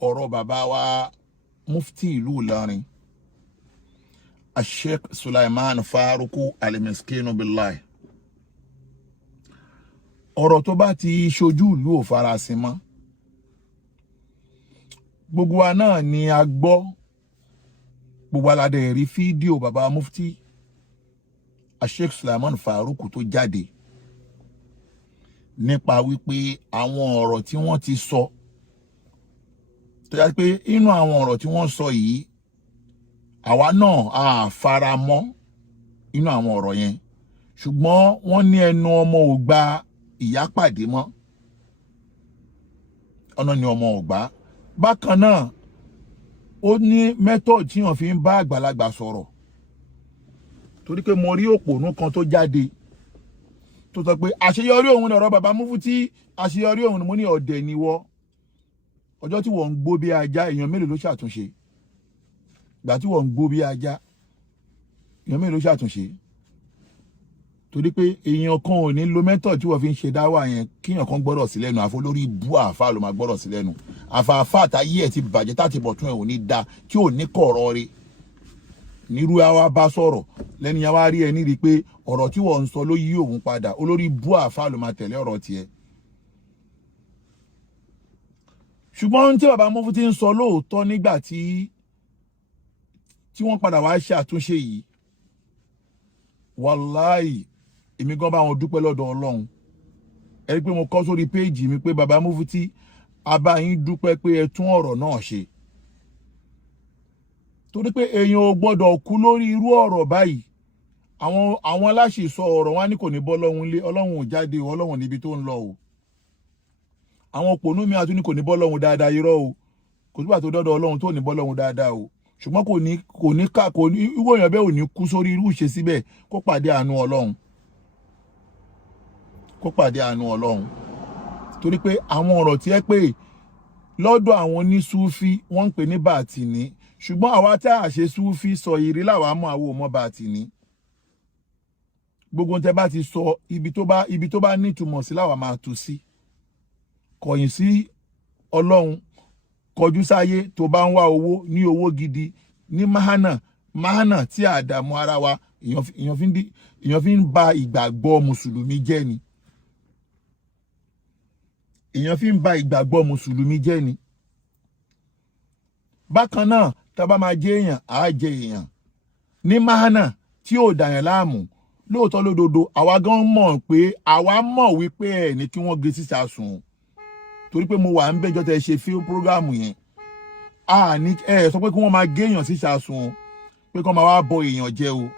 ọ̀rọ̀ bàbá wa mufti ìlú Ìlọrin Sheikh Sulaiman Faruku Al-Miskinu Billahi. Ọ̀rọ̀ tó bá ti ṣojú ìlú ò farasin mọ́. Gbogbo wa náà ni a gbọ́, gbogbo aládé rí fídíò bàbá mufti Sheikh Sulaiman Faruku tó jáde nípa wípé àwọn ọ̀rọ̀ tí wọ́n ti sọ tó yá pé inú àwọn ọ̀rọ̀ tí wọ́n sọ yìí àwa náà a fara mọ́ inú àwọn ọ̀rọ̀ yẹn, ṣùgbọ́n wọ́n ní ẹnu ọmọ ò gba ìyá pàdé mọ́, ọ̀nà ni ọmọ ò gbà. Bákan náà ó ní method tí wọ́n fi ń bá àgbàlagbà sọ̀rọ̀, torí pé mo rí òpònú kan tó jáde tó sọ pé àṣeyọrí òun ọ̀rọ̀ bàbá mufti, àṣeyọrí òun ni mo ní ọ̀dẹ̀ ni wọ́. Ọjọ́ tí wọ́n ń gbó bí ajá, èèyàn mélòó ló ṣàtúnṣe? Ìgbà tí wọ́n ń gbó bí ajá, èèyàn mélòó ló ṣàtúnṣe? Torí pé èèyàn kan ò ní lo method tí wọ́n fi ń ṣe dáwà yẹn kíyàn kan gbọ́dọ̀ sí lẹ́nu, àfọ lórí bú àáfà ló máa gbọ́dọ̀ sí lẹ́nu. Àfààfà àtàyé ẹ̀ ti bàjẹ́ táti bọ̀ tún ẹ̀ ò ní da, tí ò ní kọ̀ọ̀rọ̀ rẹ̀ nírú àwa bá sọ̀rọ̀ lẹ́ni yẹn wá rí ẹni rí pé ọ̀rọ̀ tí wọ́n ń sọ ló yí òun padà, olórí bú àáfà ló máa tẹ̀lé ọ̀rọ̀ tiẹ̀. Ṣùgbọ́n tí bàbá mufti ń sọ lóòótọ́ nígbà tí wọ́n padà wá ṣe àtúnṣe yìí, wàláì èmi gan bá wọn dúpẹ́ lọ́dọ̀ Ọlọ́run. Ẹ rí pé mo kọ sórí péèjì mi pé bàbá mufti a bá yín dúpẹ́ pé ẹ tún ọ̀rọ̀ náà ṣe, torí pé èèyàn ò gbọ́dọ̀ kú lórí irú ọ̀rọ̀ báyìí. Àwọn aláṣẹ sọ ọ̀rọ̀ wọn ní kò ní bọ́ lọ́hùn lé, Ọlọ́run ò jáde, Ọlọ́run níbi tó ń lọ o. Àwọn òpònú mi àtún ní kò ní bọ́ lọ́hùn dáadáa, irọ́ o, kò sígbà tó dọ́dọ̀ Ọlọ́run tó ní bọ́ lọ́hùn dáadáa o. Ṣùgbọ́n kò ní irú èèyàn bẹ́ẹ̀ ò ní kú sórí irú ìṣe síbẹ̀ kó pàdé àánú Ọlọ́run, kó pàdé àánú Ọlọ́run. Torí pé àwọn ọ̀rọ̀ tí ẹ pé lọ́dọ̀ àwọn onísúfí wọ́n ń pè ní bàtìní, ṣùgbọ́n àwa tí a ṣe súfí sọ ìrí làwa mọ̀ àwọn ọmọ bàtìní. Gbogbo tẹ́ bá ti sọ ibi tó bá nítumọ̀ sí làwa máa tú sí. Kọ̀yìn sí Ọlọ́run, kọjú sáyé tó bá ń wá owó ní owó gidi, ní mahana tí a dààmú ara wa, èèyàn fi ń ba ìgbàgbọ́ mùsùlùmí jẹ́ ni. Èèyàn fi ń ba ìgbàgbọ́ mùsùlùmí jẹ́ ni. Bákan náà tá bá máa jẹ́ èèyàn á jẹ́ èèyàn ní mahana tí ò dàyàn láàmú. Lóòótọ́ lódodo àwa gan mọ̀ pé àwa mọ̀ wípé ẹ̀ ní kí wọ́n gé sísà sùn, torí pé mo wà ń bẹ́jọ́ tẹ́ ṣe fíìmù prógámù yẹn. A ní ẹ sọ pé kí wọ́n máa gé èèyàn sísà sùn pé kí wọ́n máa wá bọ èèyàn jẹ o.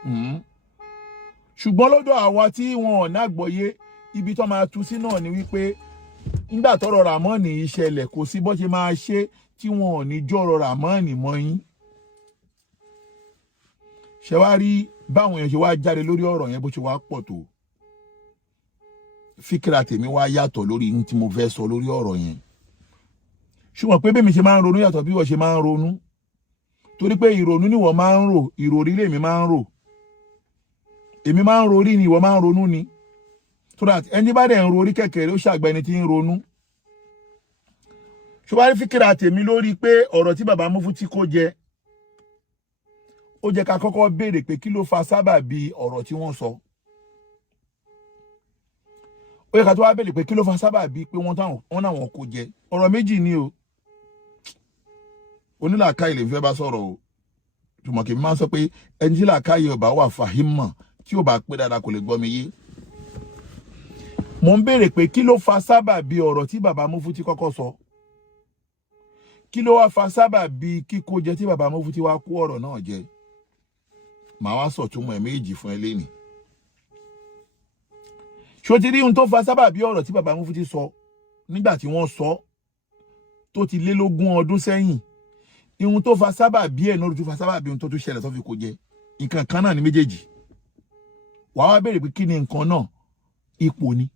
Ṣùgbọ́n lọ́dọ̀ àwa tí wọn ò nágbọ́yé, ibi tó máa tú sí náà ni wípé nígbà tọ́rọ̀ Ràmọ́ọ̀nì ìṣẹ̀lẹ̀ kò sí bó ṣe máa ṣe tí wọn ò ní jọ̀rọ̀ Ràmọ́ọ̀nì mọ́ yín. Ṣé wá rí báwọn èèyàn ṣe wá jáde lórí ọ̀rọ̀ yẹn bó ṣe wá pọ̀ tó? Fíkìrà tèmi wá yàtọ̀ lórí ohun tí mo fẹ́ sọ lórí ọ̀rọ̀ yẹn. Ṣùgbọ́n pé bí mi ṣe máa ń ronú yàtọ̀ bí wọ́n ṣe máa ń ronú, torí pé ìrònú ni wọ́n máa ń rò, ìròrí lèmi máa ń rò. Èmi máa ń rorí ni ìwọ máa ń ronú ni, so that ẹni bá dẹ̀ ń rorí kẹ̀kẹ́ ó ṣàgbẹ́ni tí ń ronú. Ṣùgbọ́n fíkìrà tèmi lórí pé ọ̀rọ̀ tí bàbá mufti kó jẹ, ó jẹ́ ká kọ́kọ́ béèrè pé kí ló fa sábàbí ọ̀rọ̀ tí wọ́n sọ. Ó yẹ ká tó wá béèrè pé kí ló fa sábàbí pé wọ́n náwọn kó jẹ. Ọ̀rọ̀ méjì ni o. Onílàákàyè lè fẹ́ bá sọ̀rọ̀ o. Ṣùgbọ́n kì í máa ń sọ pé ẹni tí làákàyè ò bá wà fàhímà tí ò bá pé dáadáa kò lè gbọ́ mi yé. Mo ń béèrè pé kí ló fa sábàbí ọ̀rọ̀ tí bàbá mufti kọ́kọ́ sọ. Kí ló wá fa sábàbí kíkó jẹ tí bàbá mufti wá kó ọ̀rọ̀ náà jẹ. Màá wá sọ̀túnmọ̀ ẹ̀ méjì fún ẹ lénìí. Ṣó ti rí ohun tó fa sábàbí ọ̀rọ̀ tí bàbá mufti sọ nígbà tí wọ́n sọ tó ti lé lógún ọdún sẹ́yìn? Ihun tó fa sábàbí ẹ̀ náà tó fa sábàbí ohun tó tún ṣẹlẹ̀ tó fi kó jẹ. Nǹkan kan náà ni méjèèjì. Wàá wá béèrè pé kí ni nǹkan náà? Ipò ni.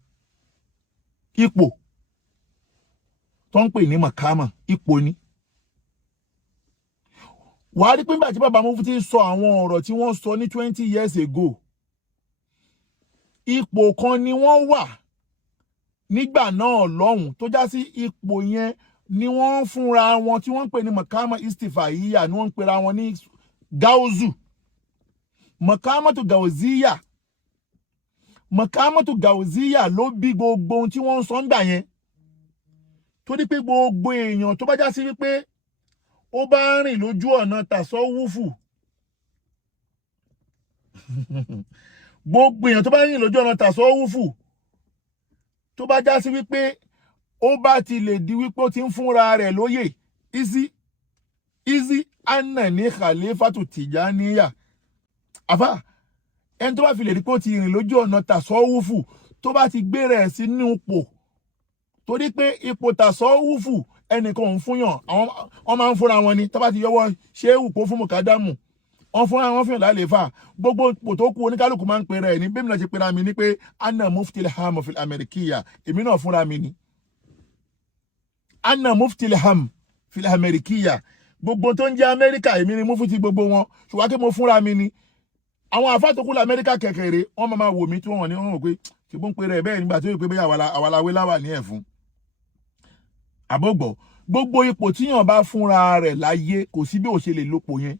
Ipò tó ń pè ní màkámà, ipò ni. Wàá rí pé nígbà tí bàbá mufti sọ àwọn ọ̀rọ̀ tí wọ́n sọ ní 20 years ago, ipò kan ni wọ́n wà nígbà náà lọ́hùn tó já sí ipò yẹn ni wọ́n fúnra wọn tí wọ́n ń pè ní makama istifaiya ni wọ́n ń pera wọn ní gauzu. Makamatu gauziya. Makamatu gauziya ló bí gbogbo ohun tí wọ́n ń sọ ńgbà yẹn. Torí pé gbogbo èèyàn tó bá já sí wípé ó bá rìn lójú ọ̀nà tasawufu. Gbogbo èèyàn tó bá rìn lójú ọ̀nà tasawufu tó bá já sí wípé ó bá ti lè di wípé ó ti ń fúnra rẹ̀ lóyè izi anna ní khalifatu tijaniya. Àfà ẹni tó bá fi lè rí pé ó ti rìn lójú ọ̀nà tasawufu tó bá ti gbé rẹ̀ sínú ipò torí pé ipò tasawufu ẹnìkan ń fúnyàn àwọn máa ń fúnra wọn ni tó bá ti yọwọ́ ṣéwù kó fún mùkádàmù wọ́n fúnra wọn fún ìlàlẹ́fà gbogbo ipò tó kù oníkálukú máa ń pè rẹ̀ ní bí mi náà ṣe pera mi ní pé anna muftil ham fil amerikiya èmi náà fúnra mi ni anna muftil ham fil amerikiya gbogbo tó ń jẹ́ Amẹ́ríkà èmi ni mufti gbogbo wọn ṣùgbọ́n kí mo fúnra mi ni àwọn àfáàtòkù l'Amẹ́ríkà kẹ̀kẹ̀rẹ̀ wọ́n máa wò mí tí wọ́n ní wọ́n rò pé ṣùgbọ́n pé rẹ̀ bẹ́ẹ̀ nígbà tó yẹ pé bẹ́ẹ̀ àwàláwé láwà ní ẹ̀fún àbọ̀gbọ̀ gbogbo ipò tíyàn bá fúnra rẹ̀ láyé kò sí bí ó ṣe lè lòpò yẹn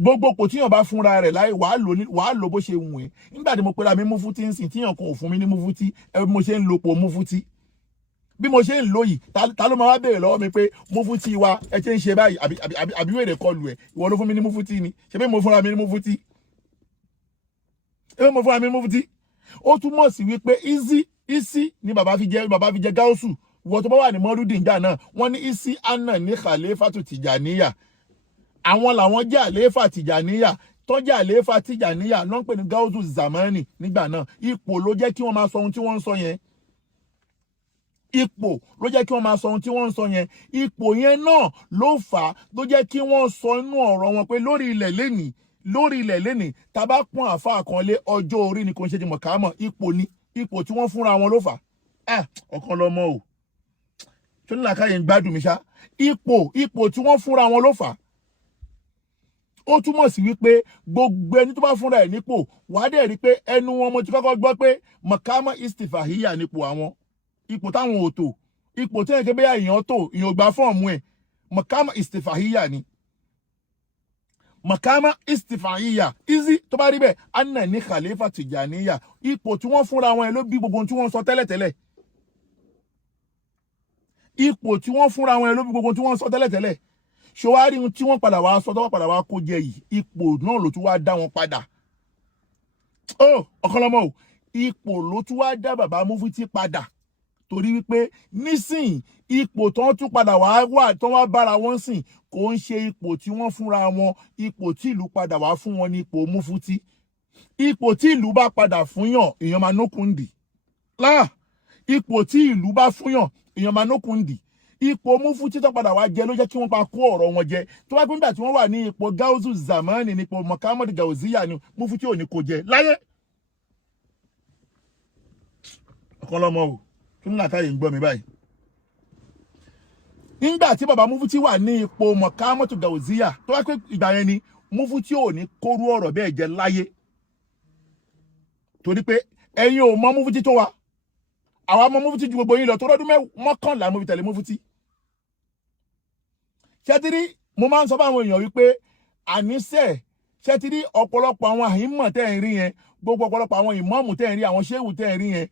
gbogbo ipò tíyàn bá fúnra rẹ̀ láyé wàá lò bó ṣe wù ẹ́ nígbà tí mo pera mi mufti ń sìn tíyàn kan ò fún mi ní mufti ẹ bí mo ṣe ń lòpò mufti bí mo ṣe ń lò yìí ta ló máa wá béèrè lọ́wọ́ mi pé mufti wa ẹ ṣe ń ṣe báyìí àbí wèrè kọlù ẹ ìwọ ló fún mi ní mufti ni ṣe bí mo fúnra mi ní mufti mo fúnra mi ní mufti ó túmọ̀ sí wípé isi ni bàbá fi jẹ gáúsù ìwọ tó bá wà ní mọ́rúdì ìjà náà wọ́n ní isi anna ní khalifatu tìjàníyà àwọn làwọn jẹ́ àlééfà tìjàníyà tó jẹ́ àlééfà tìjàníyà ló ń pè ní gáúsù zamani nígbà náà ipò ló jẹ́ kí wọ́n máa sọ ohun tí wọ́n ń sọ yẹn ipò ló jẹ́ kí wọ́n máa sọ ohun tí wọ́n ń sọ yẹn ipò yẹn náà ló fà á ló jẹ́ kí wọ́n sọ inú ọ̀rọ̀ wọn pé lórí ilẹ̀ lẹ́nìí tá bá pọ́n àfa kan lé ọjọ́ orí ni kò ń ṣe ti mọ̀kámọ̀ ipò ni ipò tí wọ́n fúnra wọn ló fà á ọ̀kan lọ́mọ o tó ní làákàyè ń gbádùn mi ṣá ipò tí wọ́n fúnra wọn ló fà á ó túmọ̀ sí wípé gbogbo ẹni tó bá fúnra ẹ̀ nípò wàá dẹ̀ rí pé ẹnu wọn mo ti kọ́kọ́ gbọ́ pé mọ̀kámọ̀ istifahiya nípò àwọn ipò táwọn ò tò ipò tí ẹ̀kẹ́ bẹ́yà èèyàn tò èèyàn gba fọ́ọ̀mù ẹ̀ mọ̀kámà istifahiya ni mọ̀kámà istifahiya izi tó bá rí bẹ́ẹ̀ anna ní khalifa tijaniya ipò tí wọ́n fúnra wọn ẹ̀ ló bí gbogbo tí wọ́n sọ tẹ́lẹ̀tẹ́lẹ̀ ipò tí wọ́n fúnra wọn ẹ̀ ló bí gbogbo tí wọ́n sọ tẹ́lẹ̀tẹ́lẹ̀ ṣòwárí tí wọ́n padà wá sọ tọ́wọ́ padà wá kó jẹ yìí ipò náà ló tún wá dá wọn padà ọ̀kanlọ́mọ o ipò ló tún wá dá bàbá mufti padà torí wípé nísìn ipò tó ń tún padà wà tó wá bára wọn sìn kò ń ṣe ipò tí wọ́n fúnra wọn ipò tí ìlú padà wá fún wọn ní ipò mufti ipò tí ìlú bá padà fúnyàn èèyàn máa nókùndì ipò tí ìlú bá fúnyàn èèyàn máa nókùndì ipò mufti tó padà wá jẹ ló jẹ́ kí wọ́n pa kó ọ̀rọ̀ wọn jẹ tó wá pé nígbà tí wọ́n wà ní ipò gáúsù zamani ní ipò mọ̀kámọ́dì gauziya ni mufti ò ní kó jẹ láyé ọ̀kan lọ́mọ o tún látàyè ń gbọ́ mi báyìí nígbà tí bàbá mufti wà ní ipò mọ̀kámọ́tò gauziya tó wá pé ìgbà yẹn ni mufti ò ní kórú ọ̀rọ̀ bẹ́ẹ̀ jẹ láyé torí pé ẹ̀yin ò mọ mufti tó wa àwa mọ mufti ju gbogbo yín lọ tó rọ́dún mọ́kànlá mo fi tẹ̀lé mufti ṣẹ́tírí mo máa ń sọ fáwọn èèyàn wípé àníṣe ṣẹ́tírí ọ̀pọ̀lọpọ̀ àwọn àhímọ̀ tẹ́ ń rí yẹn gbogbo ọ̀pọ̀lọpọ̀ àwọn ìmọ̀ọ̀mù tẹ́ ń rí àwọn ṣéwù tẹ́ ń rí yẹn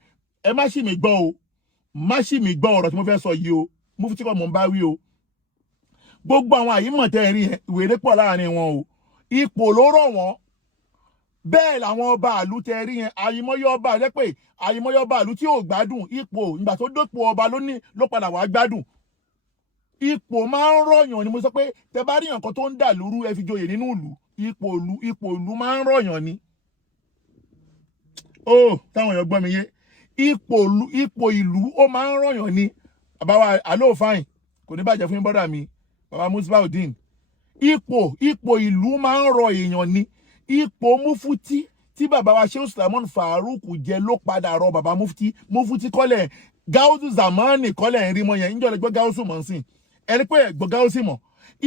ẹ má ṣì mí gbọ́ o má ṣì mí gbọ́ ọ̀rọ̀ tí mo fẹ́ sọ yìí o mufti kọ́ mò ń bá wí o gbogbo àwọn àyímọ̀ tẹ́ ẹ rí yẹn ìwéré pọ̀ láàrin wọn o ipò ló rọ̀ wọ́n bẹ́ẹ̀ làwọn ọba àlú tẹ́ ẹ rí yẹn àyímọ́yọ́ ọba lẹ́pẹ́ àyímọ́yọ́ ọba àlú tí ò gbádùn ipò ìgbà tó dópò ọba ló padà wá gbádùn ipò máa ń rọ̀yàn ni mo sọ pé tẹ́ bá rí nǹkan tó ń dà lóru ẹ fi joyè nínú ìlú ipò ìlú máa ń rọ̀yàn ni táwọn èèyàn gbọ́ mi yé ipò ìlú ó máa ń rọ̀yàn ni àbáwá àlóòfáìn kò ní bàjẹ́ fún bọ́dà mi bàbá Musbaudeen ipò ìlú máa ń rọ èèyàn ni ipò mufti tí bàbá wa Sheikh Sulaiman Farouk jẹ ló padà rọ bàbá mufti kọ́lẹ̀ gáúsù zamani kọ́lẹ̀ ń rí mọ́ yẹn níjọ́ lè gbọ́ gáúsù mọ̀ sí ẹni pé ẹ̀gbọ́ gáúsù mọ̀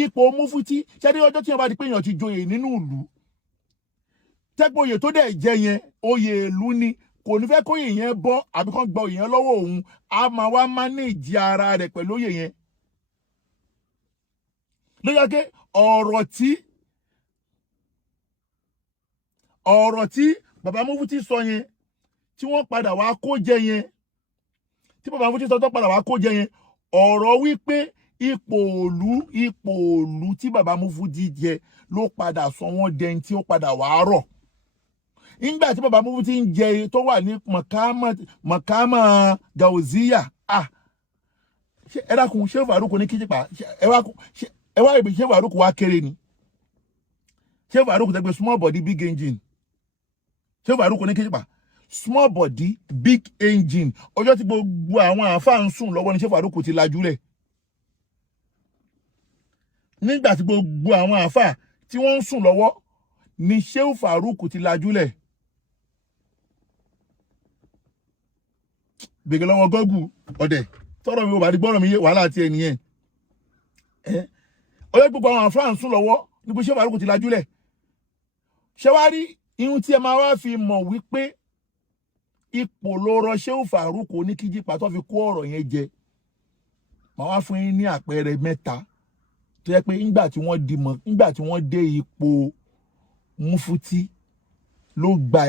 ipò mufti ṣẹ́ni ọjọ́ tí wọ́n bá di pé èèyàn ti joyè nínú ìlú tẹ́gbọ́ oyè tó dẹ̀ jẹ yẹn oyè ìlú ni kò ní fẹ́ kó oyè yẹn bọ́ àbí kán gba oyè yẹn lọ́wọ́ òun, a máa wá manage ara rẹ̀ pẹ̀lú oyè yẹn. Ló yẹ kí ọ̀rọ̀ tí bàbá Mufti sọ yẹn tí wọ́n padà wá kó jẹ yẹn, tí bàbá Mufti sọ tó padà wá kó jẹ yẹn, ọ̀rọ̀ wípé ipò òlú tí bàbá Mufti jẹ ló padà sọ wọ́n dẹni tí ó padà wá rọ̀. Nígbà tí bàbá Mufti ń jẹ tó wà ní mọ̀kámà Gauziya, ẹ dákun ṣé Faruq ní Kíjìpá, ẹ wá ìbí ṣé Faruq wá kéré ni? Ṣé Faruq tẹ́gbẹ́ small body big engine? Ṣé Faruq ní Kíjìpá small body big engine? Ọjọ́ tí gbogbo àwọn àáfàá ń sùn lọ́wọ́ ni ṣé Faruq ti lajú rẹ̀. Nígbà tí gbogbo àwọn àáfàá tí wọ́n ń sùn lọ́wọ́ ni ṣé Faruq ti lajú rẹ̀. Bèèrè lọ́wọ́ Google ọ̀dẹ̀ tọ́rọ̀ mi ò bá rí gbọ́rọ̀ mi yé wàhálà ti ẹni yẹn. Ọjọ́ gbogbo àwọn àáfàá ń sùn lọ́wọ́ níbi ṣé Faruq ti lajú rẹ̀. Ṣé wá rí ihun tí ẹ máa wá fi mọ̀ wípé ipò ló rọ ṣé Faruq ní Kíjìpá tó fi kó ọ̀rọ̀ yẹn jẹ. Màá wá fún yín ní àpẹẹrẹ mẹ́ta tó yẹ pé nígbà tí wọ́n dé ipò Mufti ló gba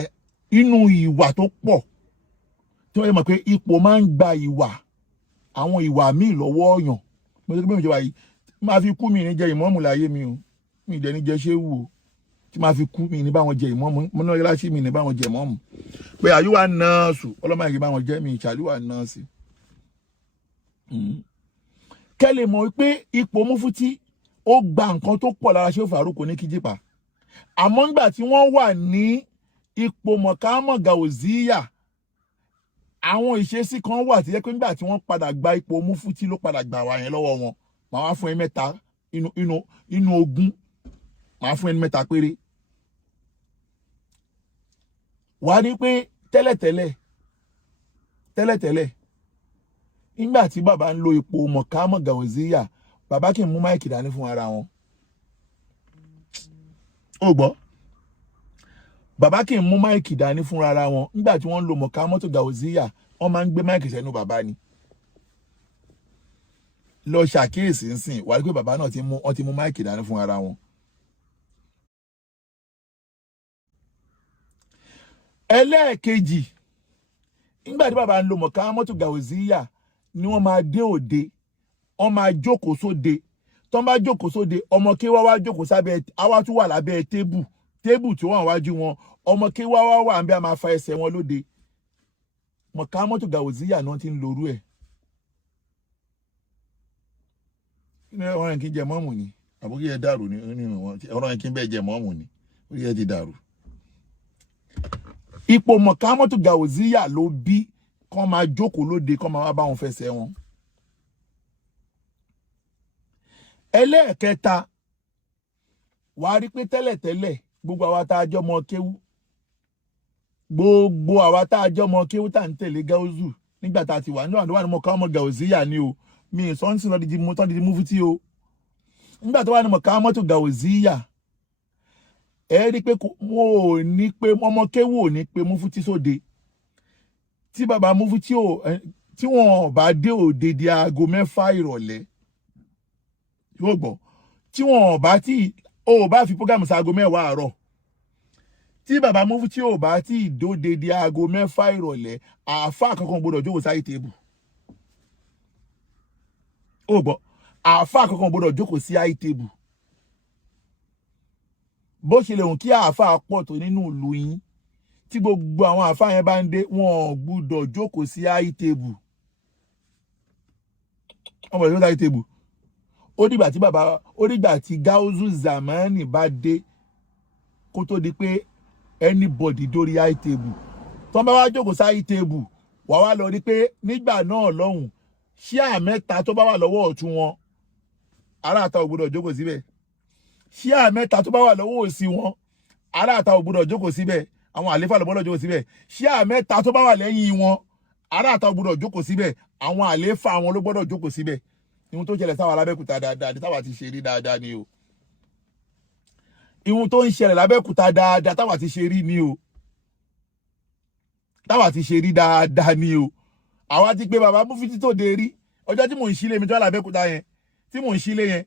inú ìwà tó pọ̀ tí wọ́n mọ̀ pé ipò máa ń gba àwọn ìwà míì lọ́wọ́ ọ̀yàn. Mo ṣe pé mi jẹ́ wáyé máa fi kú mi ní jẹ ìmọ̀ọ́mù láyé mi o, mi ì dẹ̀ ní jẹ ṣéwù o, tí máa fi kú mi ní báwọn jẹ ìmọ̀ọ́mù, mo náà yẹ láti mi ní báwọn jẹ ìmọ̀ọ́mù pé àyíwá nọ́ọ̀sù ọlọ́mọ ìgbé báwọn jẹ́ mi ìṣàlùwà nọ́ọ̀sì. Kẹ́lẹ̀ mọ̀ pé ipò Mufti ó gba nǹkan tó pọ̀ lára ṣé Faruq ní Kíjìpá. Àmọ́ nígbà tí wọ́n wà ní ipò mọ̀kámọ̀ Gauziya, àwọn ìṣesí kan wà tí yẹ pé nígbà tí wọ́n padà gba ipò Mufti ló padà gbà wá yẹn lọ́wọ́ wọn. Màá wá fún ẹ mẹ́ta inú ogún, màá fún ẹ mẹ́ta péré. Wàá rí pé tẹ́lẹ̀tẹ́lẹ̀ nígbà tí bàbá ń lo ipò mọ̀kámọ̀ Gauziya, bàbá kì í mú máìkì dání fún ara wọn. Ó gbọ́, bàbá kì í mú máìkì dání fún ara wọn. Nígbà tí wọ́n ń lo mọ̀kámọ̀ Gauziya, wọ́n máa ń gbé máìkì sẹ́nu bàbá ni. Lọ ṣàkíyèsí nsìn, wàá rí pé bàbá náà ti mú máìkì dání fún ara wọn. Ẹlẹ́ẹ̀kejì, nígbà tí bàbá ń lo mọ̀kámọ̀ Gauziya ni wọ́n máa dé òde, wọ́n máa jókòó sóde. Tó bá jókòó sóde, ọmọ kéwà wá jókòó sábẹ́, àwa tún wà lábẹ́ tébù tí wọ́n wájú wọn, ọmọ kéwà wà ń bẹ, a máa fa ẹsẹ̀ wọn lóde. Mọ̀kámọ̀ Gauziya náà ti ń lorú ẹ̀. Ọ̀rọ̀ yẹn kí n jẹ mọ́mù ni àbúkí ẹ dàrú nínú wọn, ọ̀rọ̀ yẹn kí n bẹ́ẹ̀ jẹ mọ́mù ni ó yẹ ti dàrú. Ipò mọ̀kámọ̀ Gauziya ló bí kán máa jókòó lóde, kán máa wá bá wọn fẹsẹ̀ wọn. Ẹlẹ́ẹ̀kẹta, wàá rí pé tẹ́lẹ̀tẹ́lẹ̀ gbogbo àwa tá a jọ mọ kéwú, tá ń tẹ̀lé Gáúsù nígbà tá a ti wà ní mọ̀kámọ̀ Gauziya ni o, mi ìsọ́nsìn lọ́dí di Mufti o. Nígbà tó wà ní mọ̀kámọ̀ Gauziya, ẹ rí pé wọn ò ní pé ọmọ kéwú ò ní pé Mufti sóde. Tí bàbá Mufti tí wọn bá dé òde di aago 6 ìrọ̀lẹ́, yóò gbọ́, tí wọn bá fi program sí aago 10 àárọ̀, tí bàbá Mufti ò bá tí dóde di aago 6 ìrọ̀lẹ́, àáfàá kankan gbọdọ̀ jókòó sáyé tébù. Ó gbọ́, àáfàá kankan gbọdọ̀ jókòó sí high table. Bó ṣe lè hùn kí àáfàá pọ̀ tó nínú ìlú yín, tí gbogbo àwọn àáfàá yẹn bá ń dé, wọn ò gbọdọ̀ jókòó sí high table. Wọ́n gbọdọ̀ jókòó sí high table. Ó dìgbà tí Gáúsù Zamani bá dé kó tó di pé anybody dórí high table. Tó bá wá jókòó sí high table, wàá wá lọ rí pé nígbà náà lọ́hùn, ṣíà mẹ́ta tó bá wà lọ́wọ́ ọ̀tún wọn, ará àta ò gbọdọ̀ jókòó síbẹ̀. Ṣíà mẹ́ta tó bá wà lọ́wọ́ òsì wọn, ará àta ò gbọdọ̀ jókòó síbẹ̀. Àwọn àléfà ló gbọdọ̀ jókòó síbẹ̀. Ṣíà mẹ́ta tó bá wà lẹ́yìn wọn, ará àta ò gbọdọ̀ jókòó síbẹ̀. Àwọn àléfà wọn ló gbọdọ̀ jókòó síbẹ̀. Ihun tó ṣẹlẹ̀ sáwọn l'Abẹ́òkúta dáadáa ni, táwa ti ṣe rí dáadáa ni o. Ihun tó ń ṣẹlẹ̀ l'Abẹ́òkúta dáadáa táwa ti ṣe rí ni o. táwa ti ṣe rí dáadáa ni o àwa ti pé bàbá Mufti tó dé rí ọjọ́ tí mò ń sílé mi tó l'Abẹ́òkúta yẹn tí mò ń sílé yẹn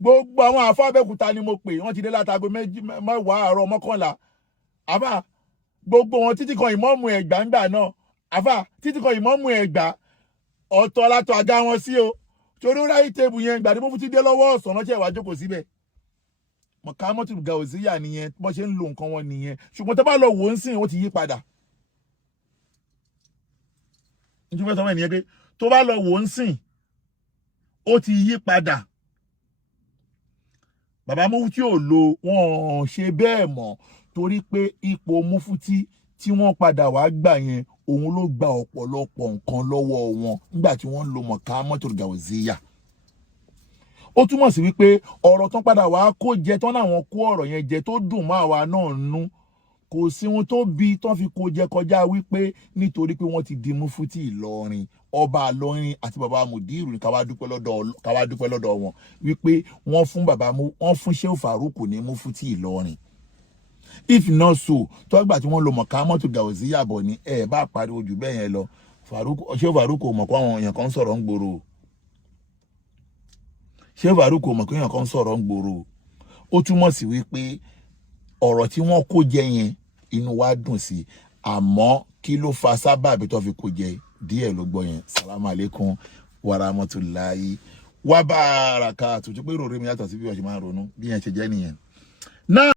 gbogbo àwọn àfáà Abẹ́òkúta ni mo pè wọ́n ti dé látago 10 àárọ̀ 11 àfà gbogbo wọn títí kan ìmáàmù Ẹ̀gbá ńgbà náà àfà títí kan ìmáàmù Ẹ̀gbá ọ̀tọ̀ látọ̀ àga wọn sí o torí ráyì tébù yẹn ìgbà tí Mufti dé lọ́wọ́ ọ̀sán ránṣẹ́ ìwà jókòó síbẹ̀ Mọ̀kámọ́tù Gàòzíyà nìyẹn bó ṣe ń lo nǹkan wọn nìyẹn ṣùgbọ́n tó bá lọ wò ó ń sìn ó ti yí padà nítorí sọ ènìyàn pé tó bá lọ wò ó ń sìn ó ti yí padà bàbá Mufti ò lo wọn ṣe bẹ́ẹ̀ mọ́ torí pé ipò Mufti tí wọ́n padà wá gbà yẹn òun ló gba ọ̀pọ̀lọpọ̀ nǹkan lọ́wọ́ wọn nígbà tí wọ́n lo Mọ̀kámọ́tù Gàòzíyà ó túmọ̀ sí wípé ọ̀rọ̀ tán padà wá kó jẹ tán láwọn kó ọ̀rọ̀ yẹn jẹ tó dùn mọ́ àwa náà nú kò sí ohun tó bí tán fi kó jẹ kọjá wípé nítorí pé wọ́n ti di Mufti Ìlọrin ọba Ìlọrin àti bàbá Mudiru ní ká wá dúpẹ́ lọ́dọ̀ wọn wípé wọ́n fún Shehu Farouk ní Mufti Ìlọrin if not so tó gbà tí wọ́n lo Mọ̀kámọ́tù Gàòzíyà bọ̀ ní ẹ̀ bá pariwo jù bẹ́ẹ̀ yẹn lọ Shehu Farouk ò mọ̀ pé àwọn èèyàn kan sọ̀rọ̀ ń gbòòrò Shehu Farouk ò mọ̀ pé èèyàn kan sọ̀rọ̀ ń gbòòrò ó túmọ̀ sí wípé ọ̀rọ̀ tí wọ́n kó jẹ yẹn inú wa dùn sí àmọ́ kí ló fa sábàbí tó fi kó jẹ díẹ̀ ló gbọ́ yẹn salamu alaikum warahmatullahi wabarakatuh tó pé rò rí mi yàtọ̀ sí bí wọ́n ṣe máa ń ronú bí yẹn ṣe jẹ́ nìyẹn.